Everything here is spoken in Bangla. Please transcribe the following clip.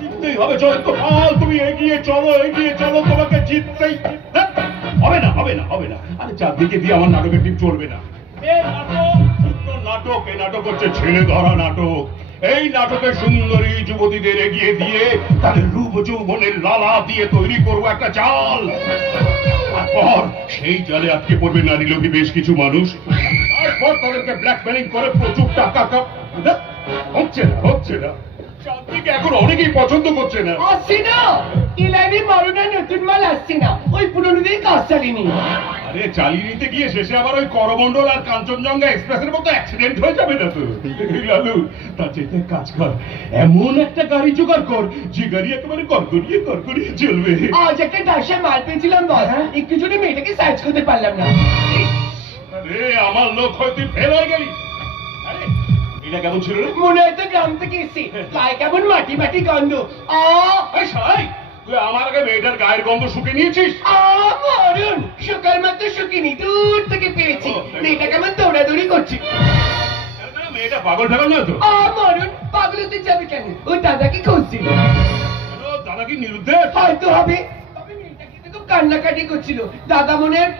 জিততেই হবে, যত কাল তুমি এগিয়ে চলো তোমাকে জিততেই হবে না হবে না হবে না। আরে চারদিকে দিয়ে আমার নাটকের টিম চলবে না। নাটক এই নাটক হচ্ছে ছেলে ধরা নাটক। এই নাটকে সুন্দরী যুবতীদের এগিয়ে দিয়ে তাদের রূপ যৌবনের লালা দিয়ে তৈরি করবো একটা জাল। তারপর সেই জালে আটকে পড়বে নারী লোভী বেশ কিছু মানুষ। তারপর তাদেরকে ব্ল্যাকমেলিং করে প্রচুর টাকা হচ্ছে না চাঁদনিকে এখন অনেকেই পছন্দ করছে না। আসছে না ইলানি মারুনা নতুন মাল আসছে না, ওই পুরনো দিয়ে কাজ চালিনি। আরে চালিয়ে নিতে গিয়ে শেষে আবার ওই করমন্ডল আর কাঞ্চনজঙ্ঘা এক্সপ্রেসের মতো অ্যাক্সিডেন্ট হয়ে যাবে না তো? লালু তার যেতে কাজ কর, এমন একটা গাড়ি জোগাড় কর যে গাড়ি একেবারে করকরিয়ে চলবে। আজ একটা ডাসায় মাল পেয়েছিলাম বস, একটু জন্য মেয়েটাকে সার্চ করতে পারলাম না। আরে আমার লোক হয়তো ফেল হয়ে গেলি। আরে এটা কেমন ছিল রে? মনে হয়তো গ্রাম থেকে এসছি, গায়ে কেমন মাটি মাটি গন্ধ। তুই আমার আগে মেয়েটার গায়ের গন্ধ শুকে নিয়েছিস? মারুন সকাল মাত্র শুকিনি, দূর থেকে পেয়েছি। মেয়েটা কেমন দৌড়াদৌড়ি করছে। মেয়েটা পাগল ঠাগল নয় তো? মারুন পাগল হতে যাবে কেন, ও দাদাকে খুঁজছিল। দাদা কি নিরুদ্দেশ? হয়তো হবে, তবে মেয়েটা কিন্তু খুব কান্নাকাটি করছিল। দাদা মনে হয়